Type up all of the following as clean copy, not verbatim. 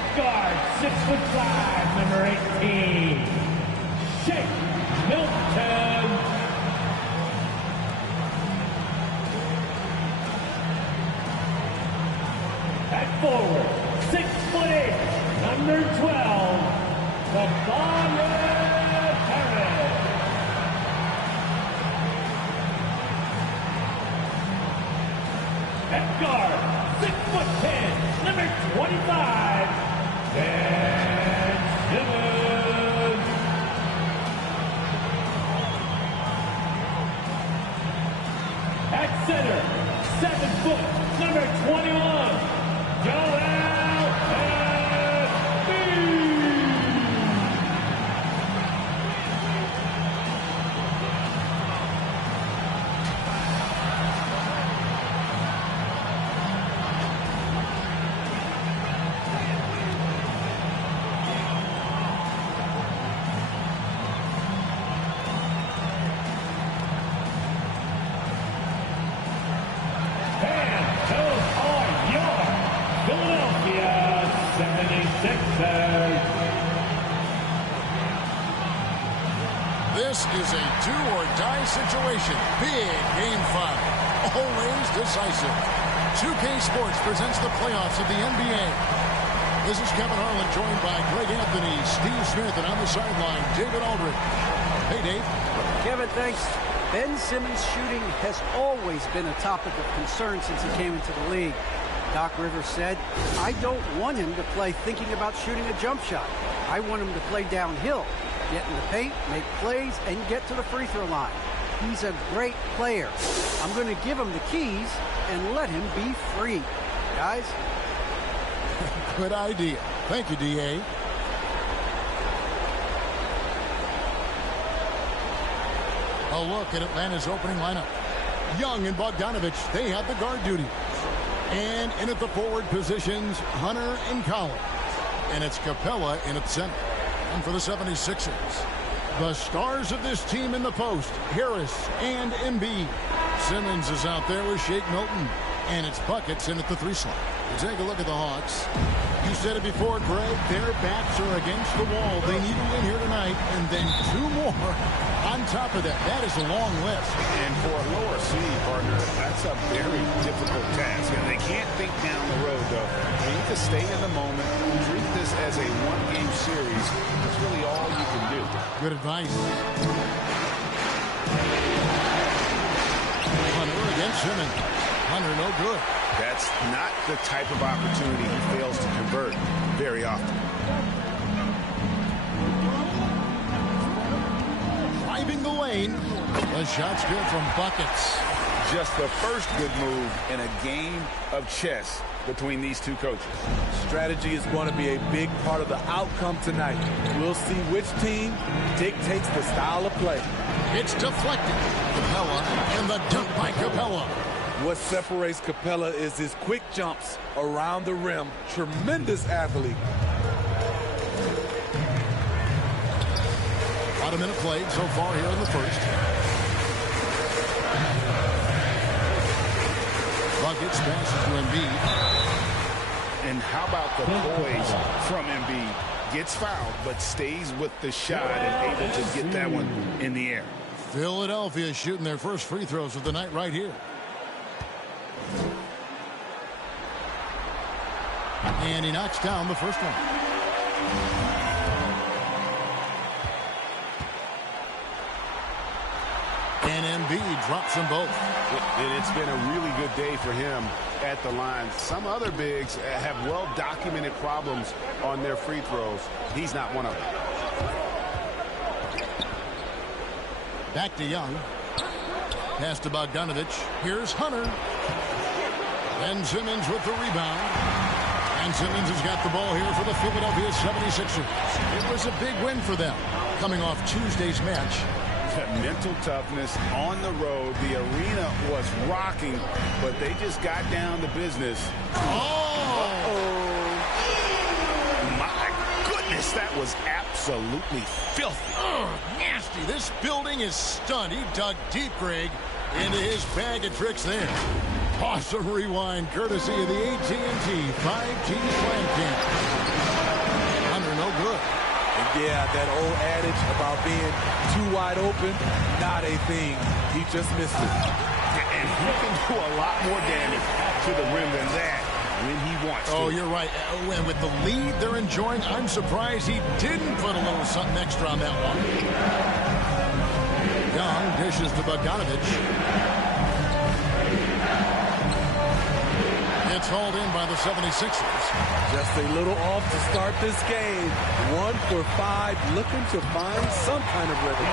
At guard, 6'5", number 18, Shake Milton. At forward, 6'8", number 12, Kavanaugh Harris. At guard, 6'10", number 25, Ben Simmons. At center, 7 foot, number 21, Joel Embiid. This is a do-or-die situation. Big Game 5. Always decisive. 2K Sports presents the playoffs of the NBA. This is Kevin Harlan, joined by Greg Anthony, Steve Smith, and on the sideline, David Aldridge. Hey, Dave. Kevin, thanks. Ben Simmons' shooting has always been a topic of concern since he came into the league. Doc Rivers said, I don't want him to play thinking about shooting a jump shot. I want him to play downhill, get in the paint, make plays, and get to the free throw line. He's a great player. I'm going to give him the keys and let him be free. Guys? Good idea. Thank you, D.A. A look at Atlanta's opening lineup. Young and Bogdanovich, they have the guard duty. And in at the forward positions, Hunter and Collins. And it's Capella in at center. And for the 76ers, the stars of this team in the post, Harris and Embiid. Simmons is out there with Shake Milton. And it's buckets in at the 3 slot. Take a look at the Hawks. You said it before, Greg. Their backs are against the wall. They need to win here tonight. And then 2 more on top of that. That is a long list. And for a lower seed, partner, that's a very difficult task. And they can't think down the road, though. They need to stay in the moment. Treat this as a one-game series. That's really all you can do. Good advice. Hunter against Simmons. Hunter, no good. That's not the type of opportunity he fails to convert very often. Driving the lane. The shot's good from buckets. Just the first good move in a game of chess between these two coaches. Strategy is going to be a big part of the outcome tonight. We'll see which team dictates the style of play. It's deflected. Capella and the dunk by Capella. What separates Capella is his quick jumps around the rim. Tremendous athlete. About a minute played so far here in the first. Buckets passes to Embiid. And how about the poise from Embiid? Gets fouled, but stays with the shot and able to get that one in the air. Philadelphia shooting their first free throws of the night right here. And he knocks down the first one. And Embiid drops them both. And it's been a really good day for him at the line. Some other bigs have well-documented problems on their free throws. He's not one of them. Back to Young. Pass to Bogdanovich. Here's Hunter. And Simmons with the rebound. And Simmons has got the ball here for the Philadelphia 76ers. It was a big win for them, coming off Tuesday's match. Mental toughness on the road. The arena was rocking, but they just got down to business. Oh! My goodness, that was absolutely filthy. Oh, nasty. This building is stunned. He dug deep, Greg, into his bag of tricks there. Awesome rewind, courtesy of the AT&T 5G Slam Camp. Hunter, no good. And yeah, that old adage about being too wide open, not a thing. He just missed it. And he can do a lot more damage to the rim than that when he wants to. Oh, you're right. And with the lead they're enjoying, I'm surprised he didn't put a little something extra on that one. Young dishes to Bogdanovich. It's hauled in by the 76ers. Just a little off to start this game. 1 for 5, looking to find some kind of rhythm.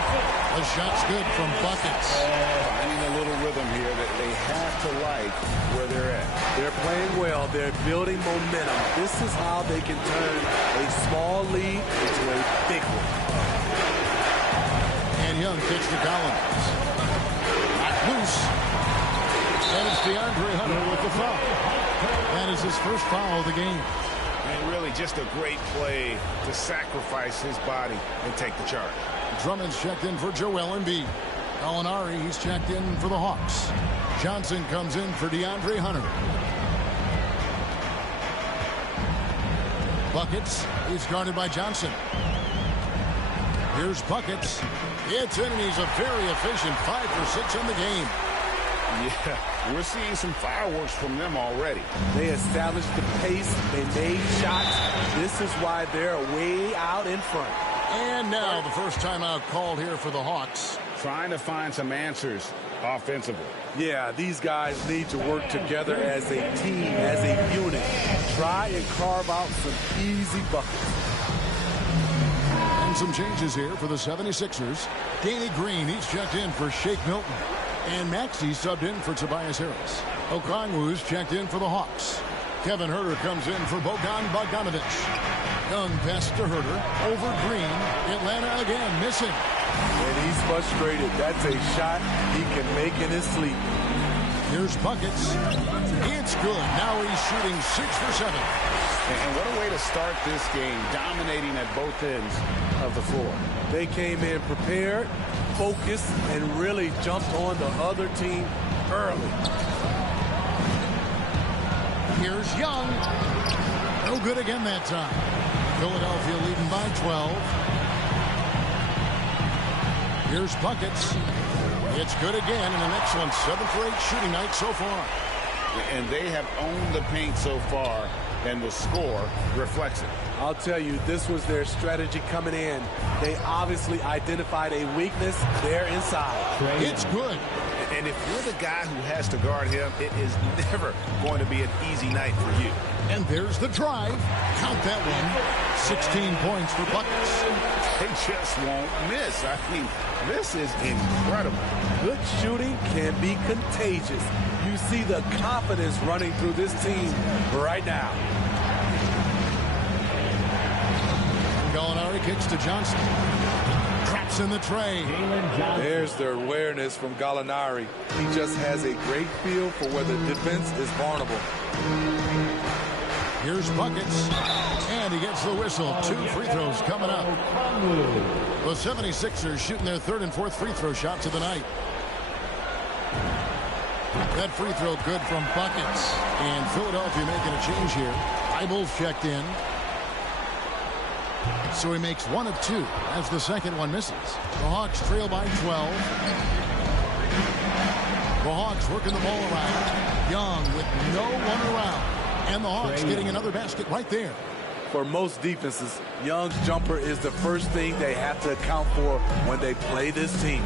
The shot's good from Buckets. Finding a little rhythm here that they have to like where they're at. They're playing well. They're building momentum. This is how they can turn a small lead into a big one. And Young kicks to Collins. Not loose. And it's DeAndre Hunter with the foul. That is his first foul of the game. And really just a great play to sacrifice his body and take the charge. Drummond's checked in for Joel Embiid. Gallinari, he's checked in for the Hawks. Johnson comes in for DeAndre Hunter. Buckets is guarded by Johnson. Here's Buckets. It's in, and he's a very efficient 5 for 6 in the game. Yeah, we're seeing some fireworks from them already. They established the pace. They made shots. This is why they're way out in front. And now the first timeout called here for the Hawks. Trying to find some answers offensively. Yeah, these guys need to work together as a team, as a unit. Try and carve out some easy buckets. And some changes here for the 76ers. Danny Green, he's checked in for Shake Milton. And Maxey subbed in for Tobias Harris. Okongwu's checked in for the Hawks. Kevin Huerter comes in for Bogdanovich. Young pass to Huerter. Over Green. Atlanta again missing. And he's frustrated. That's a shot he can make in his sleep. Here's Buckets. It's good. Now he's shooting 6 for 7. And what a way to start this game, dominating at both ends of the floor. They came in prepared, focused, and really jumped on the other team early. Here's Young. No good again that time. Philadelphia leading by 12. Here's Buckets. It's good again, and an excellent 7 for 8 shooting night so far. And they have owned the paint so far, and the score reflects it. I'll tell you, this was their strategy coming in. They obviously identified a weakness there inside. It's good. And if you're the guy who has to guard him, it is never going to be an easy night for you. And there's the drive. Count that one. 16 points for Buckets. They just won't miss. I mean, this is incredible. Good shooting can be contagious. You see the confidence running through this team right now. Gallinari kicks to Johnson. Traps in the tray. There's the awareness from Gallinari. He just has a great feel for where the defense is vulnerable. Here's Buckets. And he gets the whistle. 2 free throws coming up. The 76ers shooting their 3rd and 4th free throw shots of the night. That free throw good from Buckets. And Philadelphia making a change here. Eibel's checked in. So he makes 1 of 2 as the second one misses. The Hawks trail by 12. The Hawks working the ball around. Young with no one around. And the Hawks getting another basket right there. For most defenses, Young's jumper is the first thing they have to account for when they play this team.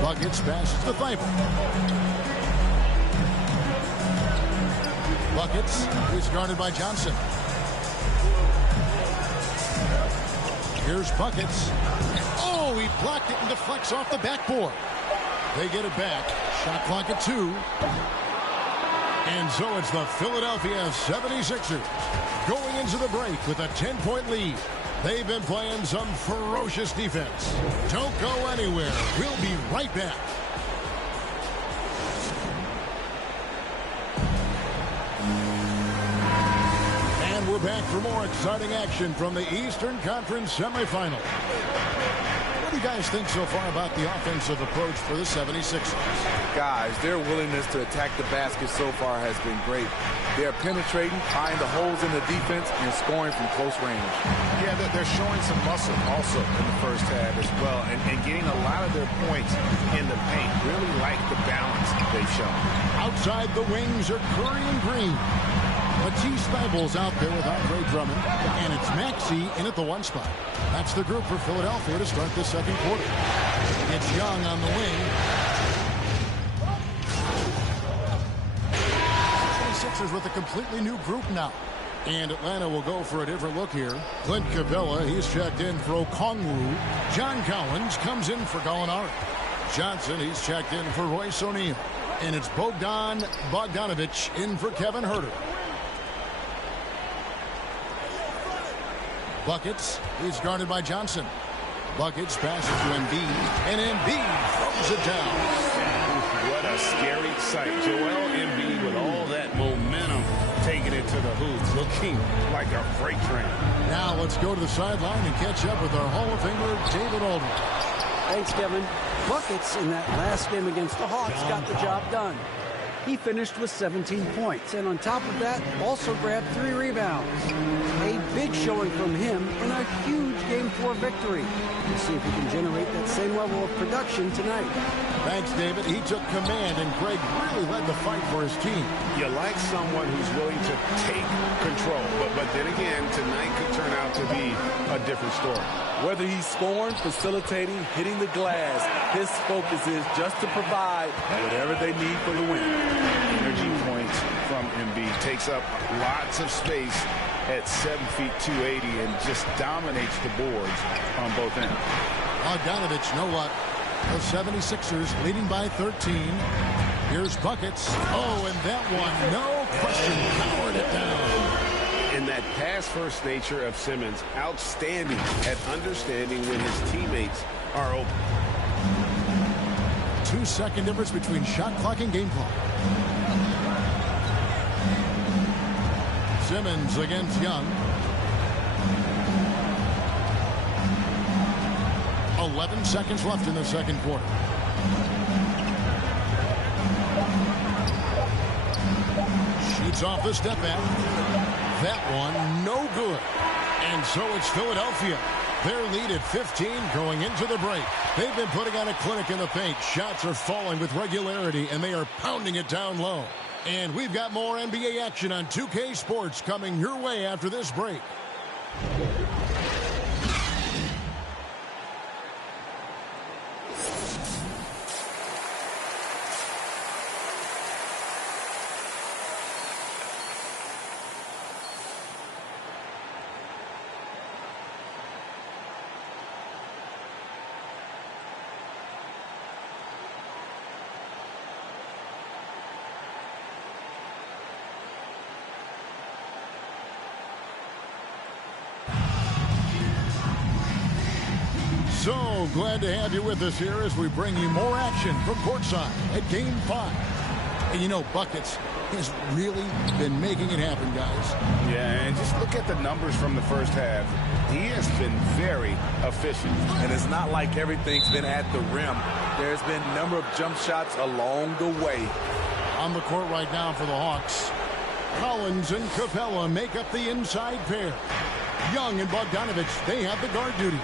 Buckets passes to Thibault. Buckets is guarded by Johnson. Here's Buckets. Oh, he blocked it and deflects off the backboard. They get it back. Shot clock at 2. And so it's the Philadelphia 76ers going into the break with a 10-point lead. They've been playing some ferocious defense. Don't go anywhere. We'll be right back. And we're back for more exciting action from the Eastern Conference semifinal. What do you guys think so far about the offensive approach for the 76ers? Guys, their willingness to attack the basket so far has been great. They're penetrating, finding the holes in the defense, and scoring from close range. Yeah, they're showing some muscle also in the first half as well, and getting a lot of their points in the paint. Really like the balance they've shown. Outside the wings are Curry and Green. Matisse Thybulle out there with Andre Drummond, and it's Maxey in at the 1 spot. That's the group for Philadelphia to start the second quarter. It's Young on the wing. 76ers with a completely new group now. And Atlanta will go for a different look here. Clint Capella, he's checked in for Okongwu. John Collins comes in for Gallinari. Johnson, he's checked in for Royce O'Neal. And it's Bogdan Bogdanovic in for Kevin Huerter. Buckets, he's guarded by Johnson. Buckets passes to Embiid, and Embiid throws it down. What a scary sight. Joel Embiid with all that momentum taking it to the hoops, looking like a freight train. Now let's go to the sideline and catch up with our Hall of Famer, David Aldridge. Thanks, Kevin. Buckets in that last game against the Hawks got the job done. He finished with 17 points, and on top of that, also grabbed 3 rebounds. A big showing from him in a huge Game 4 victory. We'll see if he can generate that same level of production tonight. Thanks, David. He took command, and Greg really led the fight for his team. You like someone who's willing to take control, but then again, tonight could turn out to be a different story. Whether he's scoring, facilitating, hitting the glass, his focus is just to provide whatever they need for the win. Energy points from Embiid. Takes up lots of space at 7 feet 280 and just dominates the boards on both ends. Bogdanovic, know what? The 76ers leading by 13. Here's Buckets. Oh, and that one, no question, powered it down. And that pass-first nature of Simmons, outstanding at understanding when his teammates are open. 2-second difference between shot clock and game clock. Simmons against Young. 11 seconds left in the second quarter. Shoots off the step back. That one, no good. And so it's Philadelphia. Their lead at 15 going into the break. They've been putting on a clinic in the paint. Shots are falling with regularity, and they are pounding it down low. And we've got more NBA action on 2K Sports coming your way after this break. So glad to have you with us here as we bring you more action from courtside at Game 5. And you know, Buckets has really been making it happen, guys. Yeah, and just look at the numbers from the first half. He has been very efficient. And it's not like everything's been at the rim. There's been a number of jump shots along the way. On the court right now for the Hawks, Collins and Capella make up the inside pair. Young and Bogdanovic, they have the guard duty.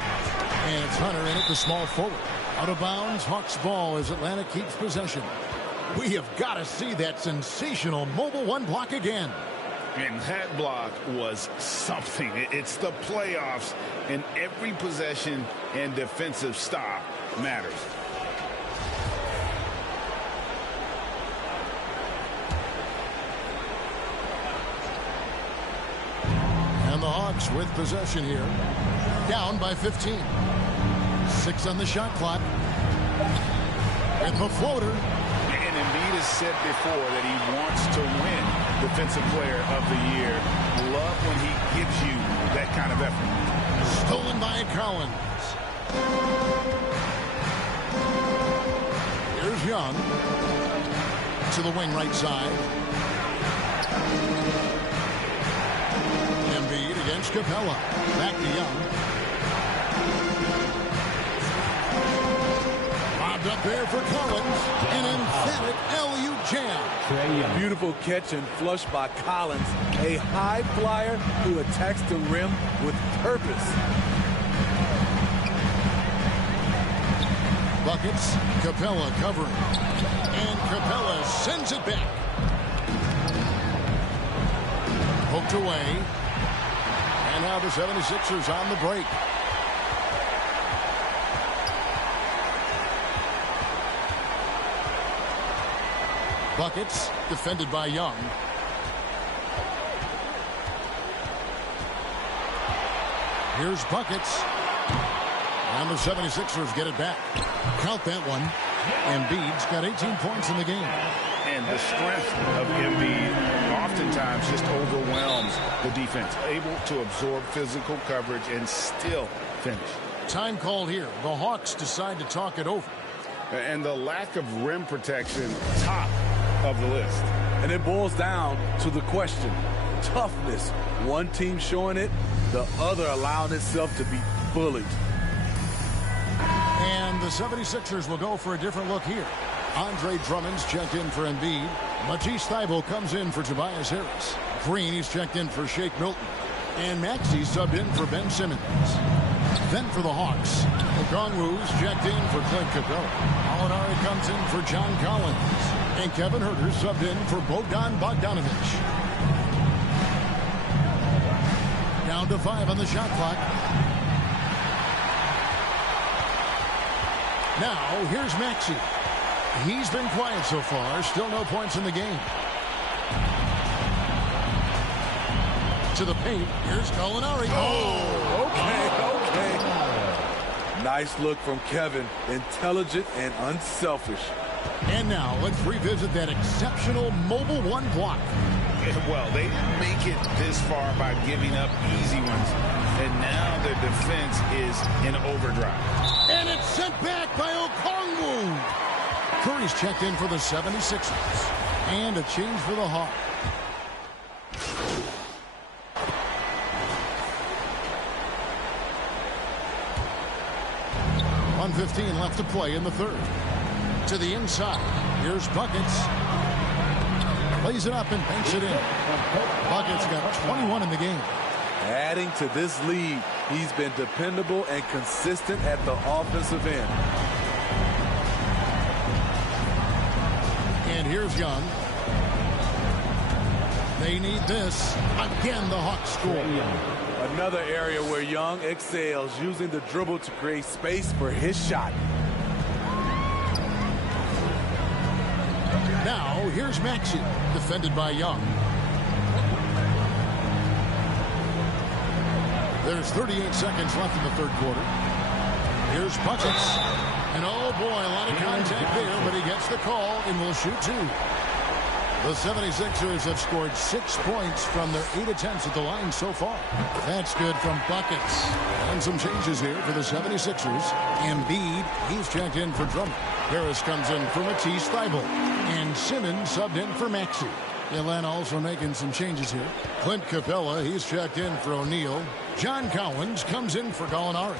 And it's Hunter in at the small forward. Out of bounds, Hawks ball as Atlanta keeps possession. We have got to see that sensational mobile one block again. And that block was something. It's the playoffs, and every possession and defensive stop matters. And the Hawks with possession here. Down by 15. 6 on the shot clock. And the floater. And Embiid has said before that he wants to win Defensive Player of the Year. Love when he gives you that kind of effort. Stolen by Collins. Here's Young. To the wing right side. Embiid against Capella. Back to Young. Lobbed up there for Collins. An emphatic LU jam. Beautiful catch and flush by Collins. A high flyer who attacks the rim with purpose. Buckets. Capella covering. And Capella sends it back. Poked away. And now the 76ers on the break. Buckets, defended by Young. Here's Buckets. And the 76ers get it back. Count that one. Embiid's got 18 points in the game. And the strength of Embiid oftentimes just overwhelms the defense. Able to absorb physical coverage and still finish. Time called here. The Hawks decide to talk it over. And the lack of rim protection, top of the list. And it boils down to the question. Toughness. One team showing it, the other allowing itself to be bullied. And the 76ers will go for a different look here. Andre Drummond's checked in for Embiid. Matisse Thybulle comes in for Tobias Harris. Green, he's checked in for Shake Milton. And Maxey subbed in for Ben Simmons. Then for the Hawks, Okongwu's checked in for Clint Capella. Gallinari comes in for John Collins. And Kevin Huerter subbed in for Bogdan Bogdanovic. Down to 5 on the shot clock. Now, here's Maxey. He's been quiet so far. Still no points in the game. To the paint. Here's Gallinari. Oh, okay. Nice look from Kevin. Intelligent and unselfish. And now, let's revisit that exceptional Mobile One block. Well, they didn't make it this far by giving up easy ones. And now their defense is in overdrive. And it's sent back by Okongwu. Curry's checked in for the 76ers. And a change for the Hawks. .1:15 left to play in the third. To the inside. Here's Buckets. Plays it up and banks it in. Buckets got 21 in the game. Adding to this lead, he's been dependable and consistent at the offensive end. And here's Young. They need this. Again, the Hawks score. Another area where Young excels, using the dribble to create space for his shot. Now, here's Maxey, defended by Young. There's 38 seconds left in the third quarter. Here's Buckets. And oh boy, a lot of contact there, but he gets the call and will shoot two. The 76ers have scored 6 points from their 8 attempts at the line so far. That's good from Buckets. And some changes here for the 76ers. Embiid, he's checked in for Drummond. Harris comes in for Matisse Thybulle. And Simmons subbed in for Maxey. Atlanta also making some changes here. Clint Capella, he's checked in for O'Neal. John Collins comes in for Gallinari.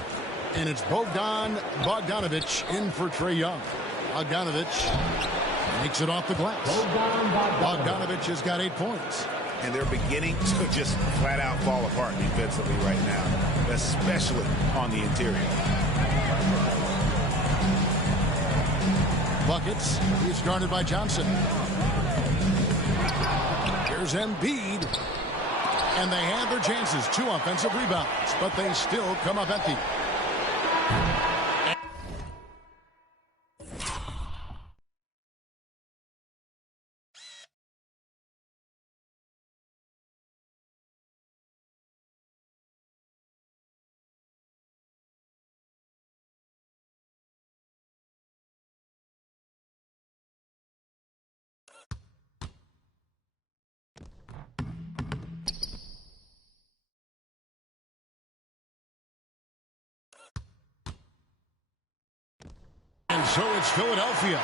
And it's Bogdan Bogdanovic in for Trae Young. Bogdanovic makes it off the glass. Bogdanovic has got 8 points. And they're beginning to just flat out fall apart defensively right now, especially on the interior. Buckets, he's guarded by Johnson. Here's Embiid. And they had their chances. 2 offensive rebounds, but they still come up empty. And so it's Philadelphia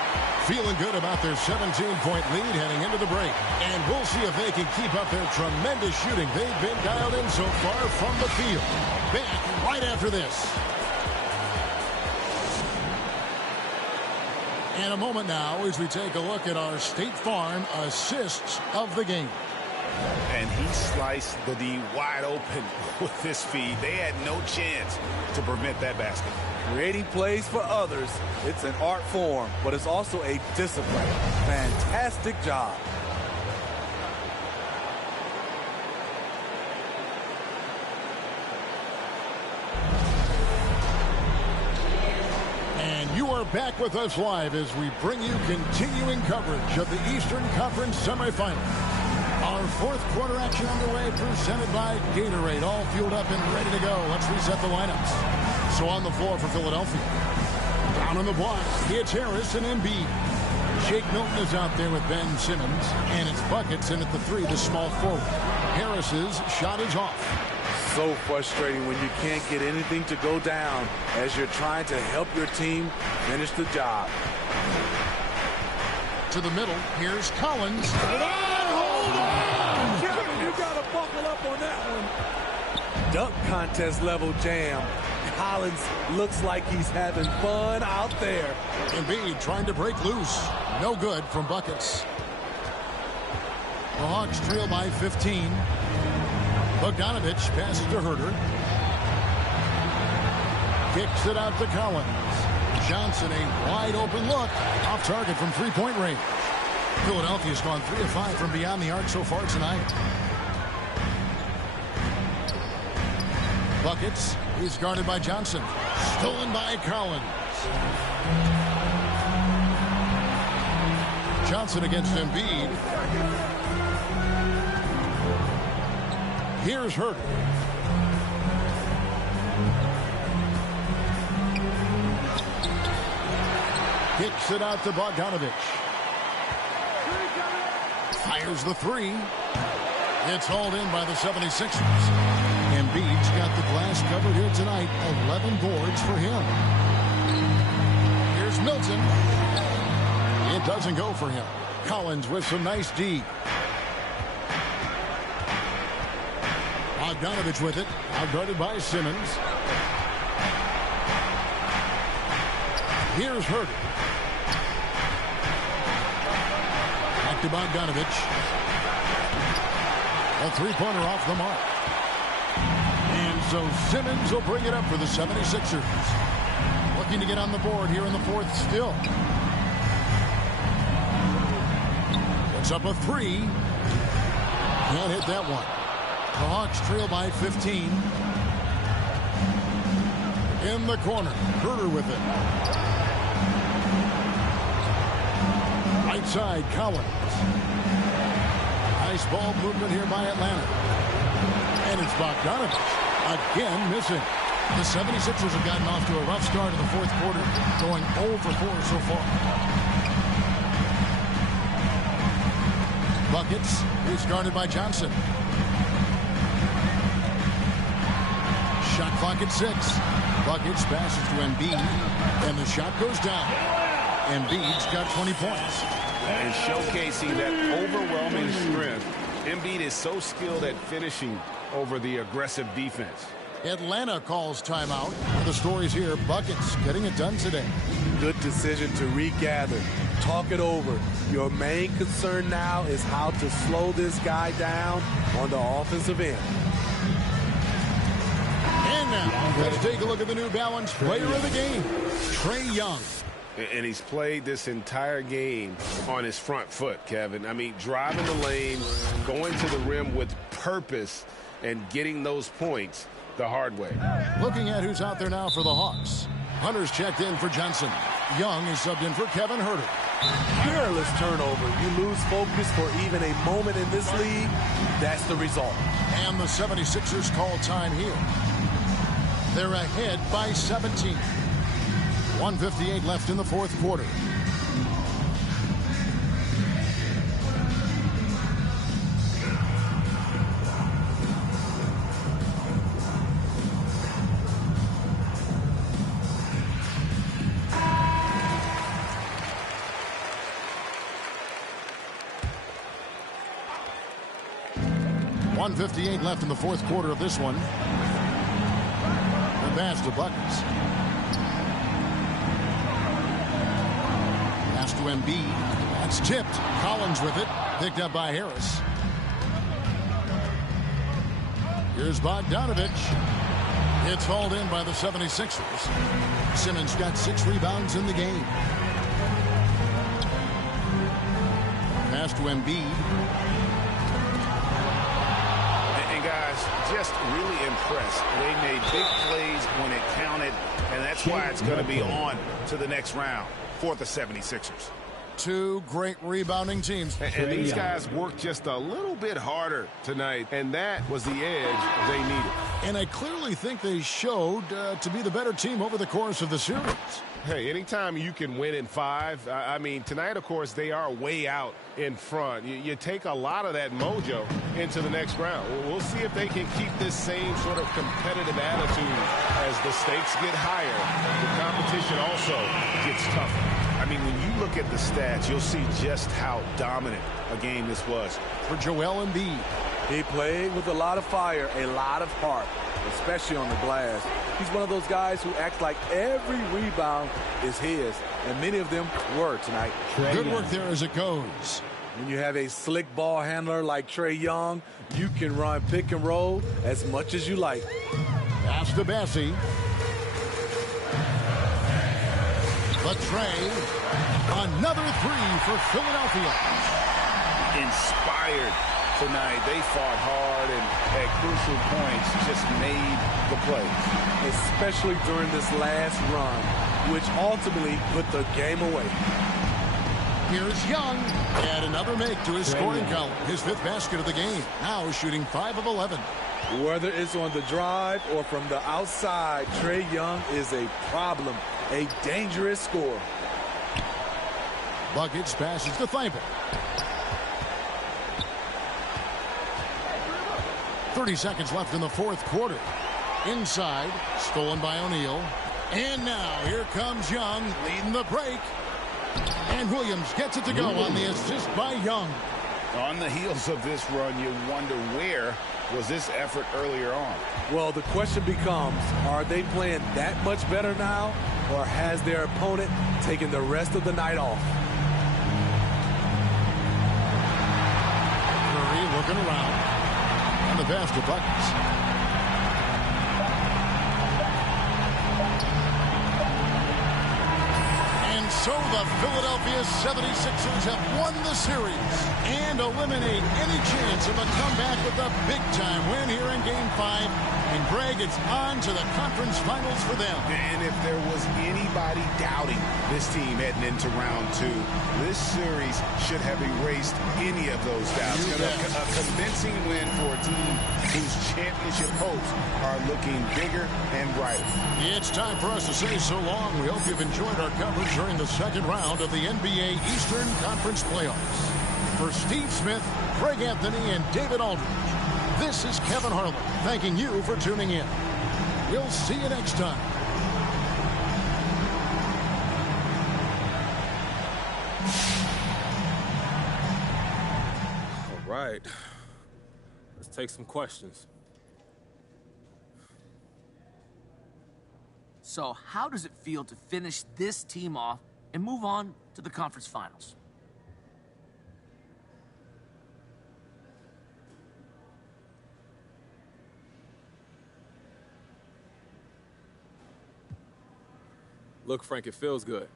feeling good about their 17-point lead heading into the break. And we'll see if they can keep up their tremendous shooting. They've been dialed in so far from the field. Back right after this. And a moment now as we take a look at our State Farm assists of the game. And he sliced the D wide open with this feed. They had no chance to prevent that basket. Creating plays for others, it's an art form, but it's also a discipline. Fantastic job. You are back with us live as we bring you continuing coverage of the Eastern Conference semifinal. Our fourth quarter action underway, presented by Gatorade. All fueled up and ready to go. Let's reset the lineups. So on the floor for Philadelphia. Down on the block, it's Harris and Embiid. Shake Milton is out there with Ben Simmons. And it's Buckets in at the three, the small forward. Harris's shot is off. So frustrating when you can't get anything to go down as you're trying to help your team finish the job. To the middle, here's Collins. Hold on! Kevin, you got to buckle up on that one. Dunk contest level jam. Collins looks like he's having fun out there. Embiid trying to break loose. No good from Buckets. The Hawks trail by 15. Bogdanovich passes to Herter. Kicks it out to Collins. Johnson, a wide open look. Off target from three-point range. Philadelphia's gone 3 of 5 from beyond the arc so far tonight. Buckets. He's guarded by Johnson. Stolen by Collins. Johnson against Embiid. Here's Herter. Kicks it out to Bogdanovich. Fires the three. It's hauled in by the 76ers. Embiid's got the glass covered here tonight. 11 boards for him. Here's Milton. It doesn't go for him. Collins with some nice D. Bogdanovich with it. Outguarded by Simmons. Here's Herter. Back to Bogdanovich. A three-pointer off the mark. And so Simmons will bring it up for the 76ers. Looking to get on the board here in the fourth still. Puts up a three. Can't hit that one. The Hawks trail by 15. In the corner. Herter with it. Right side, Collins. Nice ball movement here by Atlanta. And it's Bogdanovich. Again missing. The 76ers have gotten off to a rough start in the fourth quarter, going 0 for 4 so far. Buckets is guarded by Johnson. Shot clock at 6. Buckets passes to Embiid, and the shot goes down. Embiid's got 20 points. And showcasing that overwhelming strength. Embiid is so skilled at finishing over the aggressive defense. Atlanta calls timeout. The stories here, Buckets getting it done today. Good decision to regather. Talk it over. Your main concern now is how to slow this guy down on the offensive end. And now, let's take a look at the New Balance player of the game, Trae Young. And he's played this entire game on his front foot, Kevin. I mean, driving the lane, going to the rim with purpose, and getting those points the hard way. Looking at who's out there now for the Hawks. Hunter's checked in for Johnson. Young is subbed in for Kevin Herter. Careless turnover. You lose focus for even a moment in this league. That's the result. And the 76ers call time here. They're ahead by 17. 1:58 left in the fourth quarter. .158 left in the fourth quarter of this one. The pass to Buckets. Pass to Embiid. That's tipped. Collins with it. Picked up by Harris. Here's Bogdanovich. It's hauled in by the 76ers. Simmons got 6 rebounds in the game. Pass to Embiid. And guys, just really impressed. They made big plays when it counted, and that's why it's going to be on to the next round for the 76ers. 2 great rebounding teams. And these guys worked just a little bit harder tonight, and that was the edge they needed. And I clearly think they showed to be the better team over the course of the series. Hey, anytime you can win in 5, I mean, tonight, of course, they are way out in front. You take a lot of that mojo into the next round. We'll see if they can keep this same sort of competitive attitude as the stakes get higher. The competition also gets tougher. I mean, when you look at the stats, you'll see just how dominant a game this was. For Joel Embiid. He played with a lot of fire, a lot of heart, especially on the glass. He's one of those guys who acts like every rebound is his, and many of them were tonight. Good work there as it goes. When you have a slick ball handler like Trae Young, you can run pick and roll as much as you like. Pass to Bassey. But Trae, another 3 for Philadelphia. Inspired tonight. They fought hard and at crucial points just made the plays. Especially during this last run, which ultimately put the game away. Here's Young. Add another make to his scoring column. His 5th basket of the game. Now shooting 5 of 11. Whether it's on the drive or from the outside, Trae Young is a problem, a dangerous scorer. Buckets passes to Thibault. 30 seconds left in the 4th quarter. Inside, stolen by O'Neal. And now here comes Young leading the break. And Williams gets it to go on the assist by Young. On the heels of this run, you wonder where was this effort earlier on. Well, the question becomes, are they playing that much better now, or has their opponent taken the rest of the night off? Curry looking around. And the pass to Buckets. And so the Philadelphia 76ers have won the series and eliminate any chance of a comeback with a big-time win here in Game 5. And, Greg, it's on to the conference finals for them. And if there was anybody doubting this team heading into round 2, this series should have erased any of those doubts. A convincing win for a team whose championship hopes are looking bigger and brighter. It's time for us to say so long. We hope you've enjoyed our coverage during the 2nd round of the NBA Eastern Conference Playoffs. For Steve Smith, Craig Anthony, and David Aldridge, this is Kevin Harlan thanking you for tuning in. We'll see you next time. All right. Let's take some questions. So how does it feel to finish this team off and move on to the conference finals? Look, Frank, it feels good.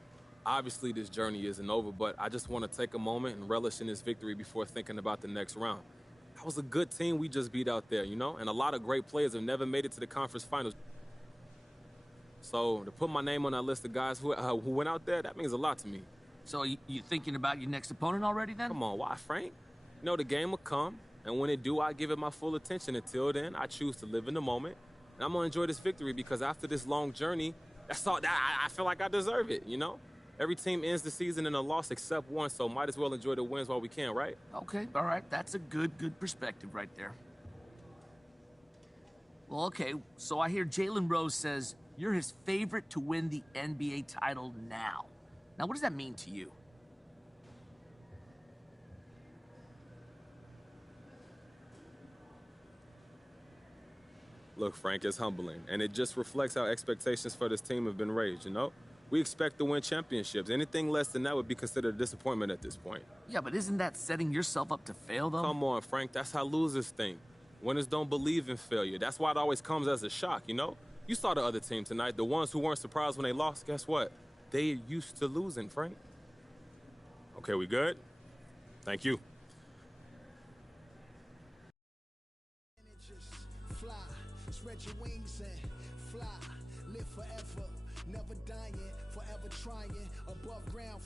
Obviously, this journey isn't over, but I just want to take a moment and relish in this victory before thinking about the next round. That was a good team we just beat out there, you know? And a lot of great players have never made it to the conference finals. So to put my name on that list of guys who went out there, that means a lot to me. So you thinking about your next opponent already then? Come on, why, Frank? You know, the game will come, and when it do, I give it my full attention. Until then, I choose to live in the moment. And I'm going to enjoy this victory because after this long journey, that's all. I feel like I deserve it, you know? Every team ends the season in a loss except one, so might as well enjoy the wins while we can, right? Okay, all right. That's a good perspective right there. Well, okay, so I hear Jalen Rose says you're his favorite to win the NBA title now. Now, what does that mean to you? Look, Frank, it's humbling, and it just reflects how expectations for this team have been raised, you know? We expect to win championships. Anything less than that would be considered a disappointment at this point. Yeah, but isn't that setting yourself up to fail, though? Come on, Frank. That's how losers think. Winners don't believe in failure. That's why it always comes as a shock, you know? You saw the other team tonight. The ones who weren't surprised when they lost, guess what? They're used to losing, Frank. Okay, we good? Thank you. Fly, spread your wings and fly, live forever, never dying, forever trying, above ground.